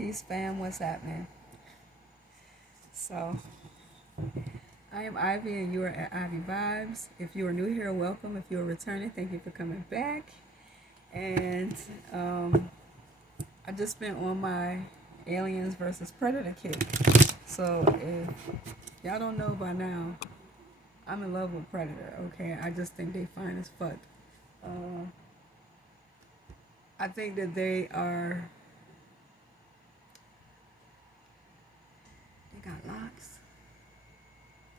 Peace, fam. What's happening? So, I am Ivy, and you are at Ivy Vibes. If you are new here, welcome. If you are returning, thank you for coming back. And I just been on my Aliens versus Predator kick. So, if y'all don't know by now, I'm in love with Predator. Okay, I just think they fine as fuck. Uh, I think that they are. They got locks.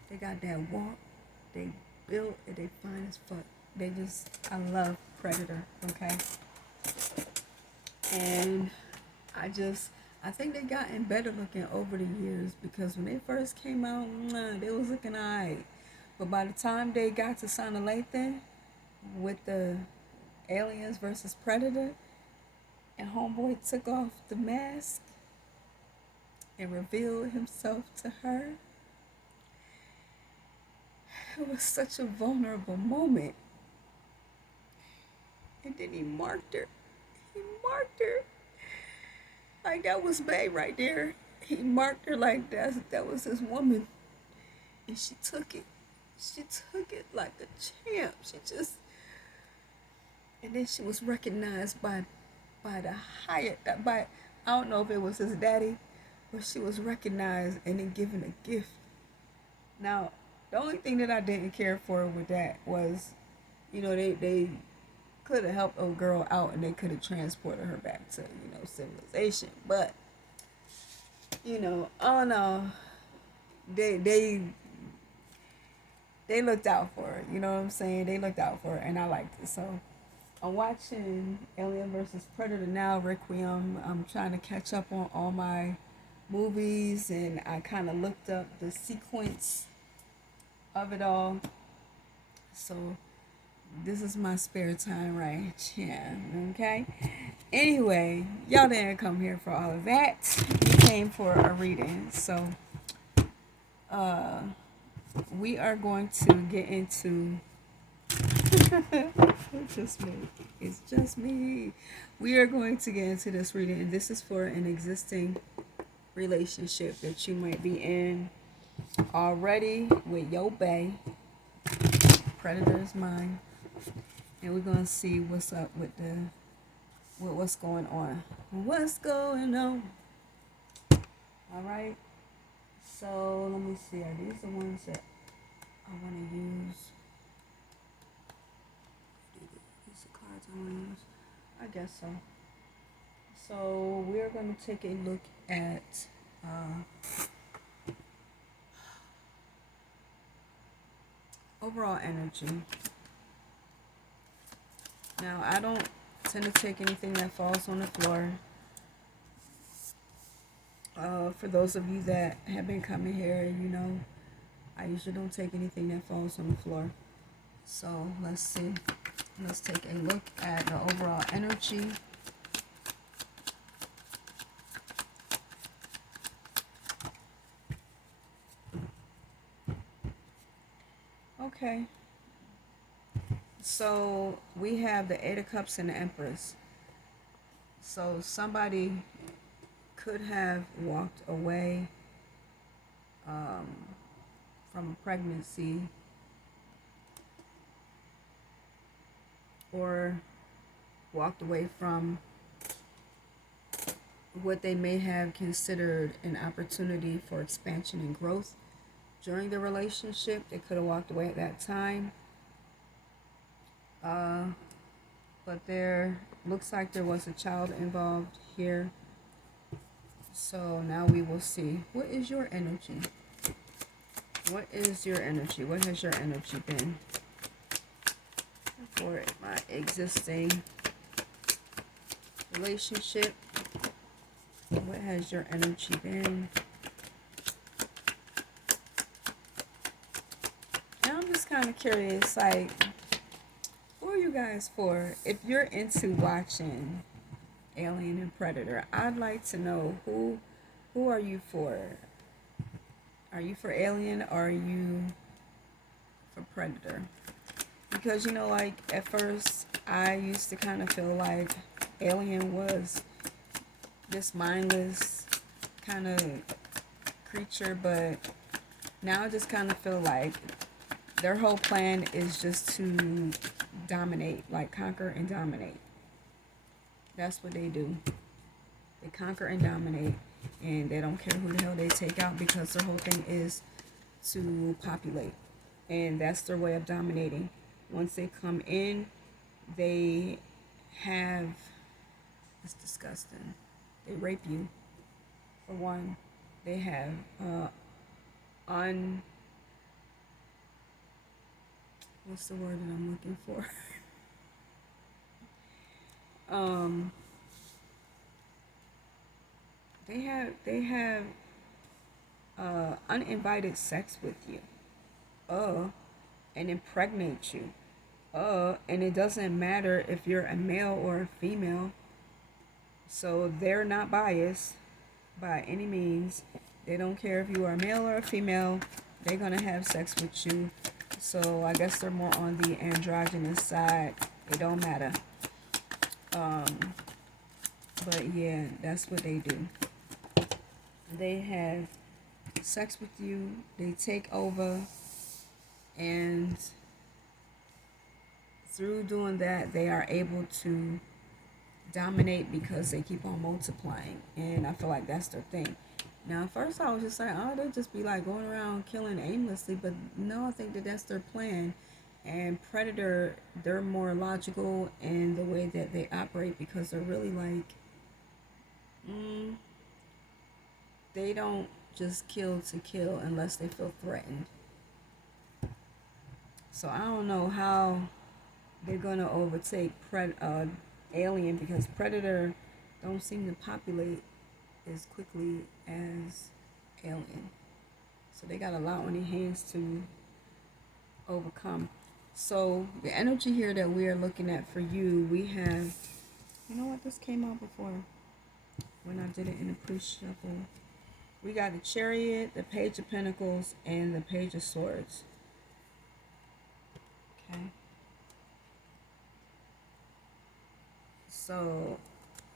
They got that walk. They built and they fine as fuck. I love Predator, okay? And I think they gotten better looking over the years because when they first came out, they was looking alright. But by the time they got to Sana Lathan with the Aliens versus Predator, and Homeboy took off the mask and revealed himself to her, it was such a vulnerable moment. And then he marked her. He marked her. Like that was Bay right there. He marked her like that was his woman. And she took it. She took it like a champ. And then she was recognized by the higher by I don't know if it was his daddy, but she was recognized and then given a gift. Now, the only thing that I didn't care for with that was, they could have helped a girl out and they could have transported her back to, civilization. But, oh no, they they they looked out for her. You know what I'm saying? They looked out for her, and I liked it. So I'm watching Alien versus Predator now, Requiem. I'm trying to catch up on all my movies, and I kind of looked up the sequence of it all. So this is my spare time right here, okay? Anyway, y'all didn't come here for all of that. You came for a reading. So we are going to get into it's just me. It's just me. We are going to get into this reading, and this is for an existing relationship that you might be in already with your bae. Predator is mine. And we're gonna see what's up with what's going on. What's going on? Alright. So let me see. Are these the ones that I wanna use? These the cards I wanna use? I guess so. So we're gonna take a look at overall energy. Now, I don't tend to take anything that falls on the floor. For those of you that have been coming here, I usually don't take anything that falls on the floor. So let's see. Let's take a look at the overall energy. Okay. So we have the Eight of Cups and the Empress. So somebody could have walked away from a pregnancy, or walked away from what they may have considered an opportunity for expansion and growth during the relationship. They could have walked away at that time. But there looks like there was a child involved here. So now we will see. What is your energy? What is your energy? What has your energy been for my existing relationship? What has your energy been? And I'm just kind of curious, like, who are you guys for? If you're into watching Alien and Predator, I'd like to know who are you for? Are you for Alien or are you for Predator? Because like at first I used to kind of feel like Alien was this mindless kind of creature, but now I just kind of feel like their whole plan is just to dominate, like conquer and dominate. That's what they do. They conquer and dominate, and they don't care who the hell they take out because their whole thing is to populate, and that's their way of dominating. Once they come in, they have, it's disgusting. They rape you, for one. They have un what's the word that I'm looking for? um they have uninvited sex with you. And impregnate you. And it doesn't matter if you're a male or a female. So they're not biased by any means. They don't care if you are a male or a female. They're gonna have sex with you. So I guess they're more on the androgynous side. It don't matter. But yeah, that's what they do. They have sex with you. They take over, and through doing that, they are able to dominate because they keep on multiplying. And I feel like that's their thing. Now, at first I was just like, oh, they'll just be like going around killing aimlessly. But no, I think that that's their plan. And Predator, they're more logical in the way that they operate because they're really like, they don't just kill to kill unless they feel threatened. So I don't know how they're gonna overtake Alien because Predator don't seem to populate as quickly as Alien. So they got a lot on their hands to overcome. So the energy here that we are looking at for you, we have, you know what, this came out before when I did it in the pre-shuffle. We got the Chariot, the Page of Pentacles, and the Page of Swords. Okay. So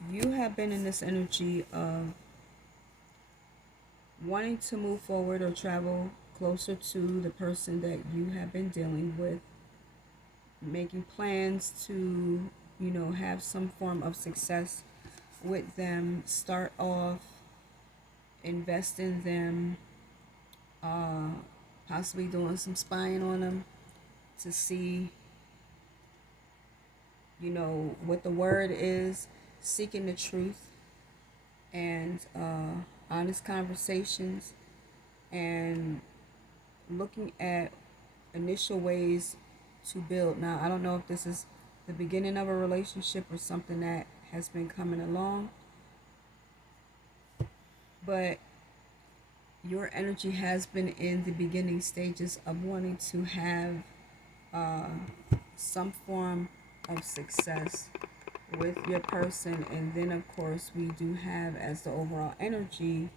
you have been in this energy of wanting to move forward or travel closer to the person that you have been dealing with, making plans to, have some form of success with them, start off, invest in them, possibly doing some spying on them to see, what the word is, seeking the truth, and honest conversations, and looking at initial ways to build. Now, I don't know if this is the beginning of a relationship or something that has been coming along, but your energy has been in the beginning stages of wanting to have some form of success with your person. And then of course we do have as the overall energy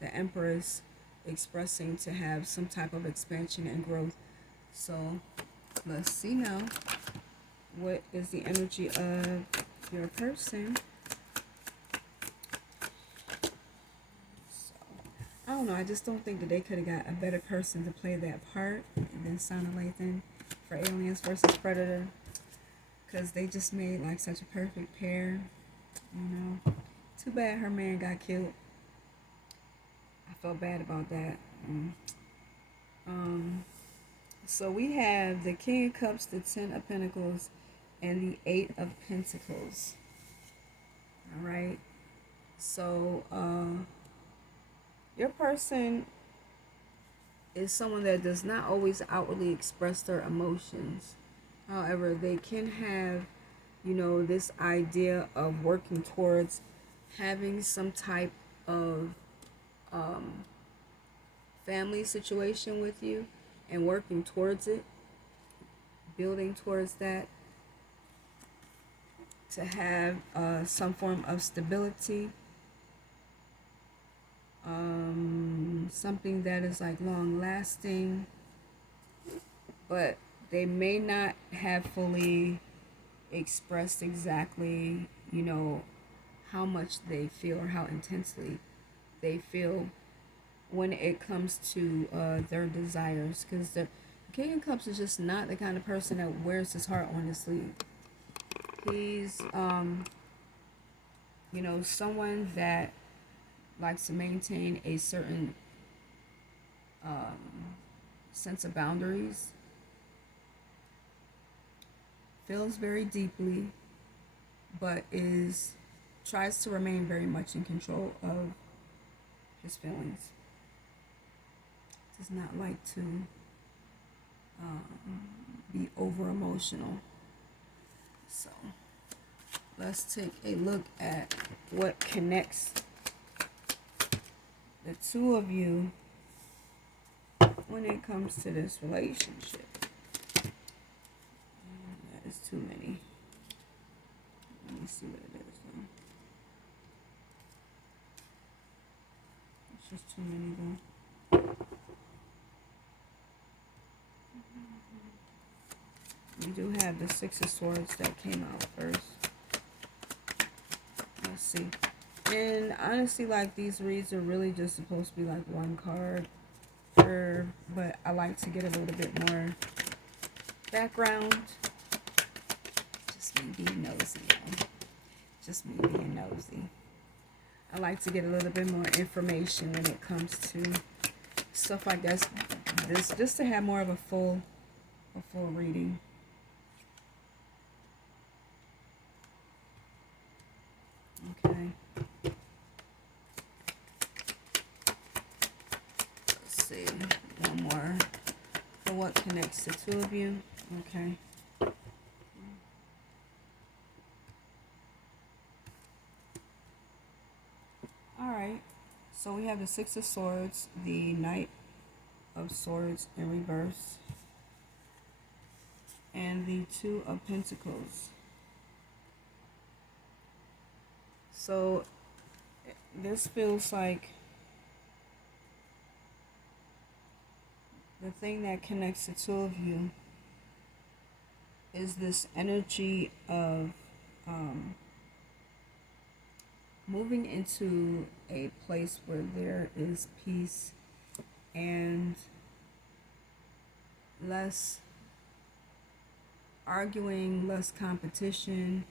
the Empress expressing to have some type of expansion and growth. So let's see now, what is the energy of your person? I don't know, I just don't think that they could have got a better person to play that part than Sana Lathan for Aliens versus Predator, because they just made like such a perfect pair. Too bad her man got killed. I felt bad about that. So we have the King of Cups, the Ten of Pentacles, and the Eight of Pentacles. All right. So your person is someone that does not always outwardly express their emotions. However, they can have, this idea of working towards having some type of family situation with you and working towards it, building towards that, to have some form of stability, something that is like long lasting, but they may not have fully expressed exactly, how much they feel or how intensely they feel when it comes to their desires. Because the King of Cups is just not the kind of person that wears his heart on his sleeve. He's, someone that likes to maintain a certain sense of boundaries, feels very deeply, but tries to remain very much in control of his feelings. Does not like to be over emotional. So let's take a look at what connects the two of you when it comes to this relationship. That is too many. Let me see what it is though. It's just too many though. We do have the Six of Swords that came out first. Let's see. And honestly, like, these reads are really just supposed to be like one card. But I like to get a little bit more background. Just me being nosy, y'all. Just me being nosy. I like to get a little bit more information when it comes to stuff like this, just to have more of a full reading. Okay. Let's see. One more. For what connects the two of you. Okay. Alright. So we have the Six of Swords, the Knight of Swords in reverse, and the Two of Pentacles. So this feels like the thing that connects the two of you is this energy of moving into a place where there is peace and less arguing, less competition.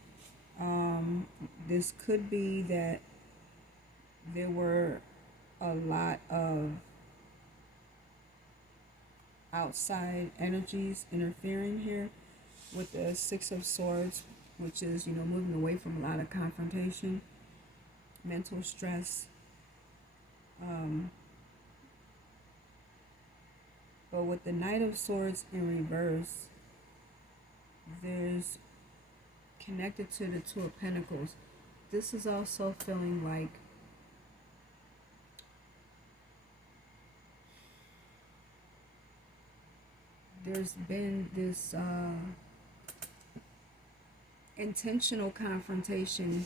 This could be that there were a lot of outside energies interfering here with the Six of Swords, which is, moving away from a lot of confrontation, mental stress. But with the Knight of Swords in reverse, there's connected to the Two of Pentacles. This is also feeling like there's been this intentional confrontation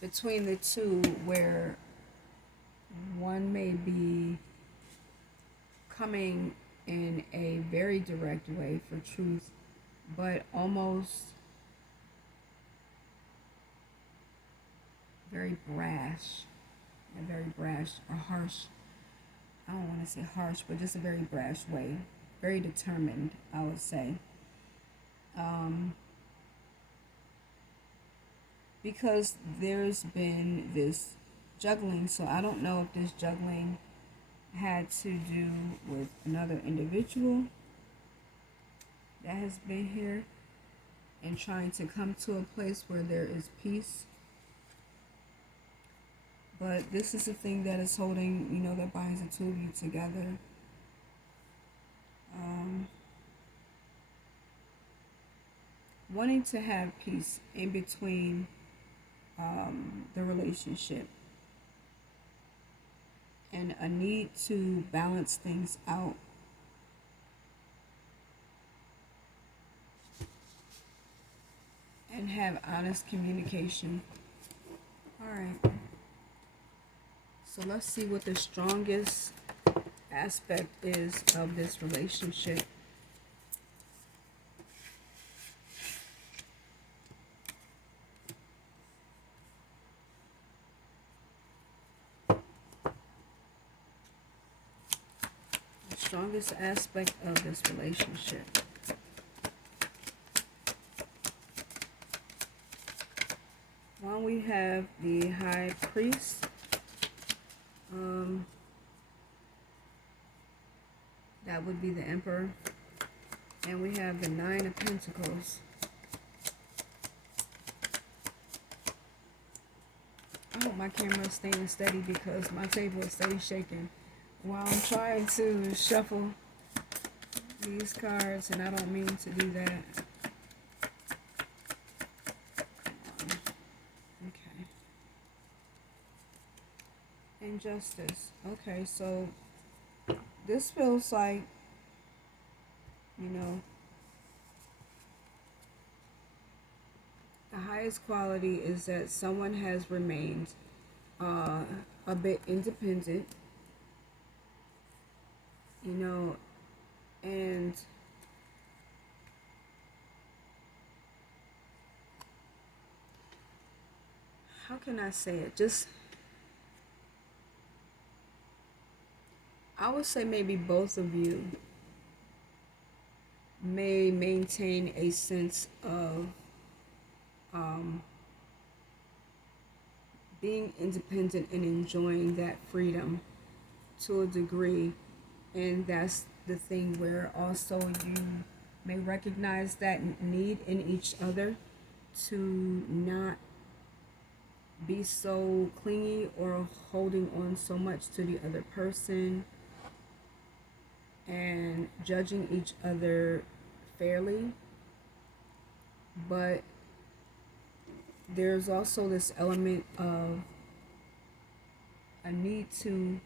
between the two, where one may be coming in a very direct way for truth, but almost very brash or harsh. I don't want to say harsh, but just a very brash way. Very determined, I would say. Because there's been this juggling, so I don't know if this juggling had to do with another individual that has been here and trying to come to a place where there is peace. But this is the thing that is holding, that binds the two of you together. Wanting to have peace in between the relationship, and a need to balance things out. And have honest communication. Alright. So let's see what the strongest aspect is of this relationship. strongest aspect of this relationship. One, we have the High Priest. That would be the Emperor. And we have the Nine of Pentacles. I hope my camera is staying steady because my table is steady shaking while I'm trying to shuffle these cards, and I don't mean to do that. Okay. Injustice. Okay, so this feels like, you know, the highest quality is that someone has remained a bit independent, you know, and how can I say it? Just, I would say maybe both of you may maintain a sense of being independent and enjoying that freedom to a degree. And that's the thing where also you may recognize that need in each other to not be so clingy or holding on so much to the other person and judging each other fairly. But there's also this element of a need to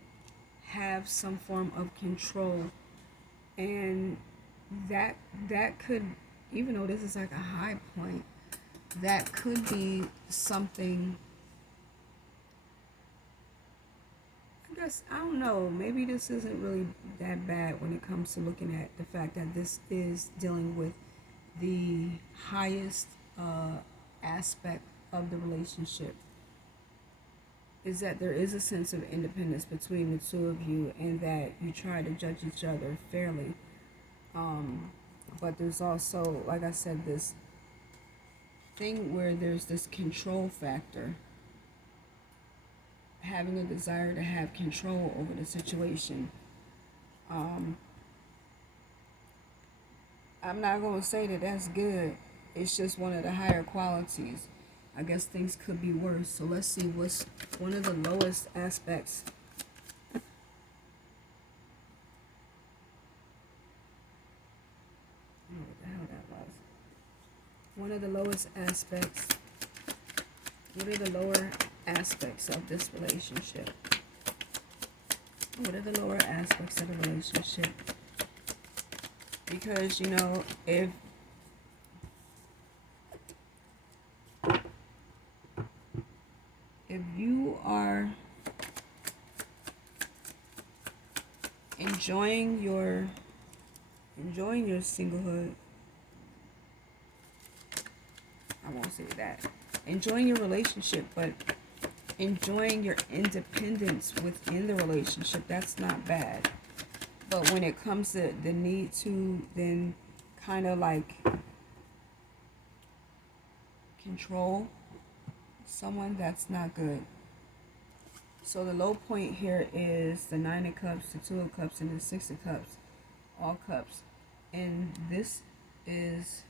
have some form of control, and that could, even though this is like a high point, that could be something, I guess, I don't know, maybe this isn't really that bad when it comes to looking at the fact that this is dealing with the highest aspect of the relationship, is that there is a sense of independence between the two of you and that you try to judge each other fairly. But there's also, like I said, this thing where there's this control factor, having a desire to have control over the situation. I'm not going to say that that's good. It's just one of the higher qualities. I guess things could be worse. So let's see what's one of the lowest aspects. I don't know what the hell that was. One of the lowest aspects. What are the lower aspects of this relationship? What are the lower aspects of the relationship? Because, you know, if you are enjoying your singlehood, I won't say that, enjoying your relationship, but enjoying your independence within the relationship, that's not bad. But when it comes to the need to then kind of like control someone, that's not good. So the low point here is the Nine of Cups, the Two of Cups, and the Six of Cups, all cups. And this is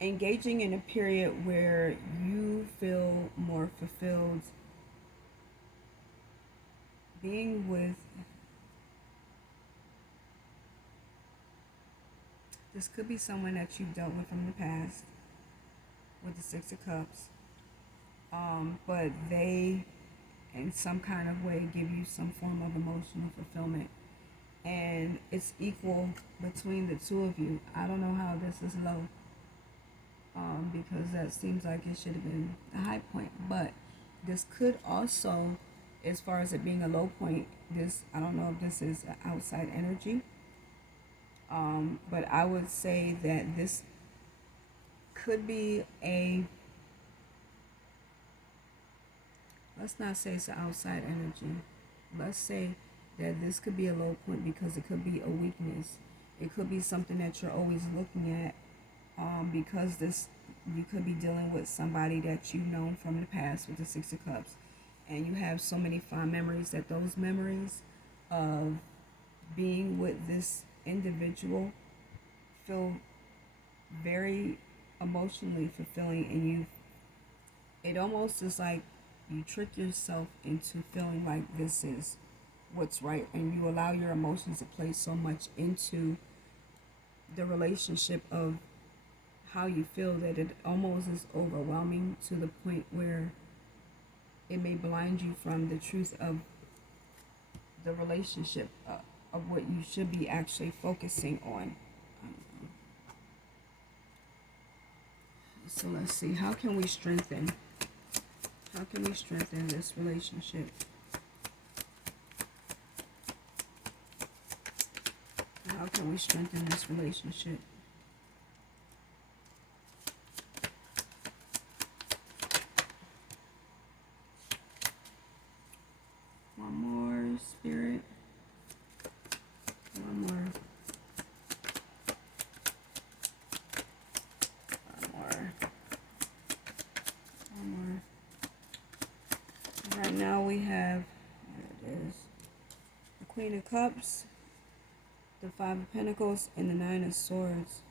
engaging in a period where you feel more fulfilled being with, this could be someone that you've dealt with from the past with the Six of Cups, but they in some kind of way give you some form of emotional fulfillment, and it's equal between the two of you. I don't know how this is low, because that seems like it should have been a high point, but this could also, as far as it being a low point, this, I don't know if this is outside energy, but I would say that this could be a, let's not say it's an outside energy. Let's say that this could be a low point because it could be a weakness. It could be something that you're always looking at, because this you could be dealing with somebody that you've known from the past with the Six of Cups, and you have so many fond memories that those memories of being with this individual feel very emotionally fulfilling, and it almost is like you trick yourself into feeling like this is what's right, and you allow your emotions to play so much into the relationship of how you feel that it almost is overwhelming to the point where it may blind you from the truth of the relationship, of what you should be actually focusing on. So let's see, how can we strengthen this relationship? How can we strengthen this relationship? One more, Spirit. One more. One more. One more. And right now we have, there it is, the Queen of Cups, the Five of Pentacles, and the Nine of Swords.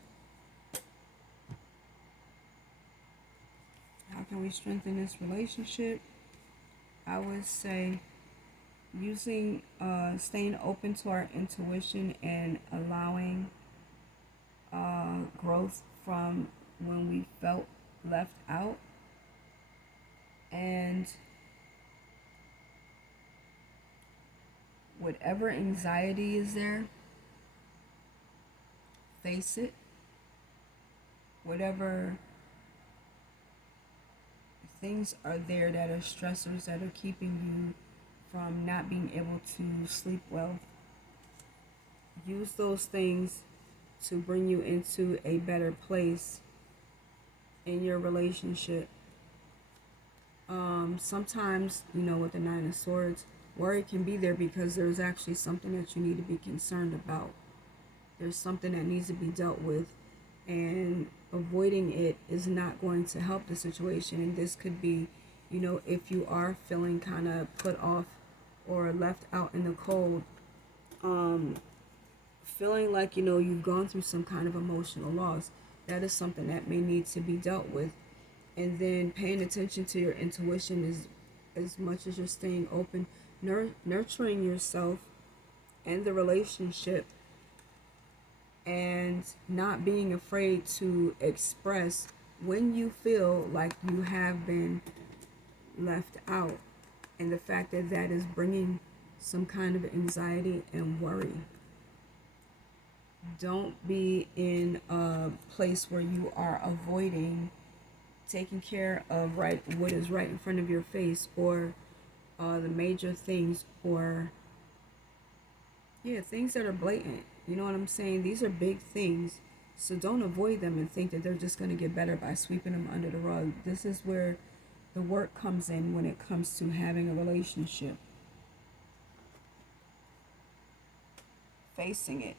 How can we strengthen this relationship? I would say staying open to our intuition and allowing growth from when we felt left out, and whatever anxiety is there, face it. Whatever things are there that are stressors that are keeping you from not being able to sleep well, use those things to bring you into a better place in your relationship. Sometimes, with the Nine of Swords, worry can be there because there's actually something that you need to be concerned about. There's something that needs to be dealt with, and avoiding it is not going to help the situation. And this could be, if you are feeling kind of put off or left out in the cold, feeling like, you've gone through some kind of emotional loss, that is something that may need to be dealt with. And then paying attention to your intuition is, as much as you're staying open, nurturing yourself and the relationship, and not being afraid to express when you feel like you have been left out, and the fact that that is bringing some kind of anxiety and worry. Don't be in a place where you are avoiding taking care of what is right in front of your face, or the major things, or things that are blatant. You know what I'm saying? These are big things. So don't avoid them and think that they're just going to get better by sweeping them under the rug. This is where the work comes in when it comes to having a relationship. Facing it.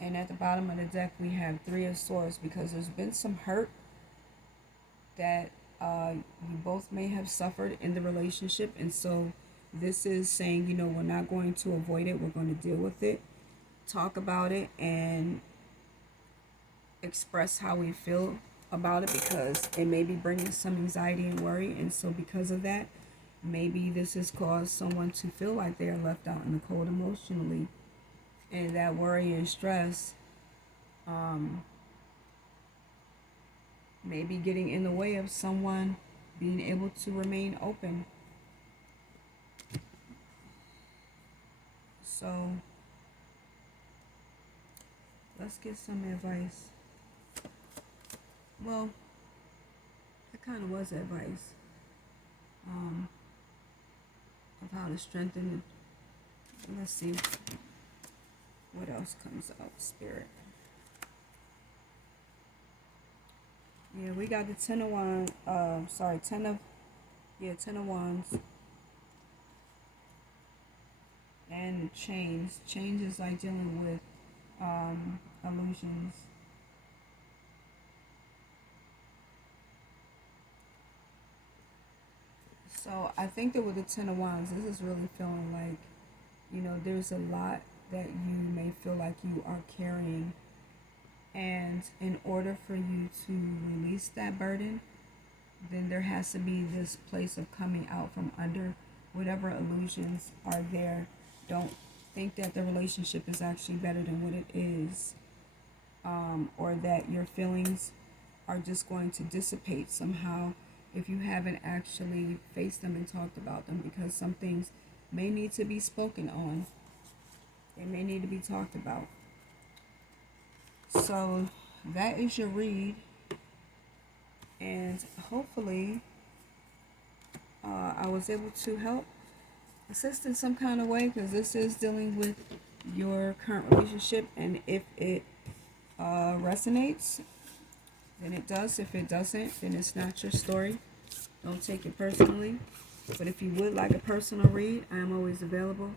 And at the bottom of the deck, we have Three of Swords, because there's been some hurt that you both may have suffered in the relationship. And so this is saying, we're not going to avoid it. We're going to deal with it. Talk about it and express how we feel about it, because it may be bringing some anxiety and worry. And so because of that, maybe this has caused someone to feel like they are left out in the cold emotionally, and that worry and stress maybe getting in the way of someone being able to remain open. So let's get some advice. Well, it kind of was advice of how to strengthen it. Let's see what else comes out, Spirit. Yeah, we got the 10 of Yeah, Ten of Wands. And change. Change is like dealing with illusions. So I think that with the Ten of Wands, this is really feeling like, there's a lot that you may feel like you are carrying. And in order for you to release that burden, then there has to be this place of coming out from under whatever illusions are there. Don't think that the relationship is actually better than what it is, or that your feelings are just going to dissipate somehow if you haven't actually faced them and talked about them, because some things may need to be spoken on. They may need to be talked about. So that is your read, and hopefully I was able to help, assist in some kind of way, because this is dealing with your current relationship, and if it resonates, then it does. If it doesn't, then it's not your story. Don't take it personally. But if you would like a personal read, I am always available.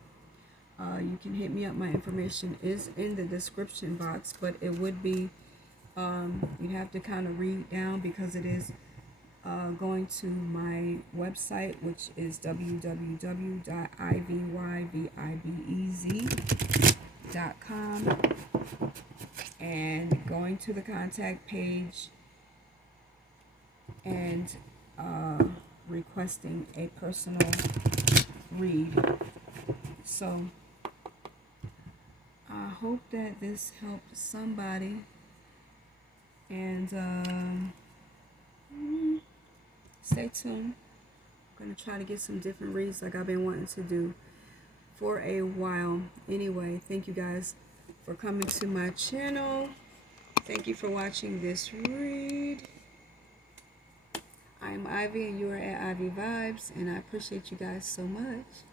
You can hit me up. My information is in the description box, but it would be, you'd have to kind of read down, because it is going to my website, which is www.ivyvibez.com, and going to the contact page and requesting a personal read. So I hope that this helped somebody, and stay tuned. I'm going to try to get some different reads like I've been wanting to do for a while. Anyway, thank you guys for coming to my channel. Thank you for watching this read. I'm Ivy, and you are at Ivy Vibes, and I appreciate you guys so much.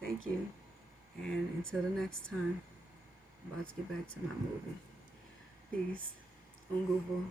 Thank you. And until the next time, I'm about to get back to my movie. Peace. On Google.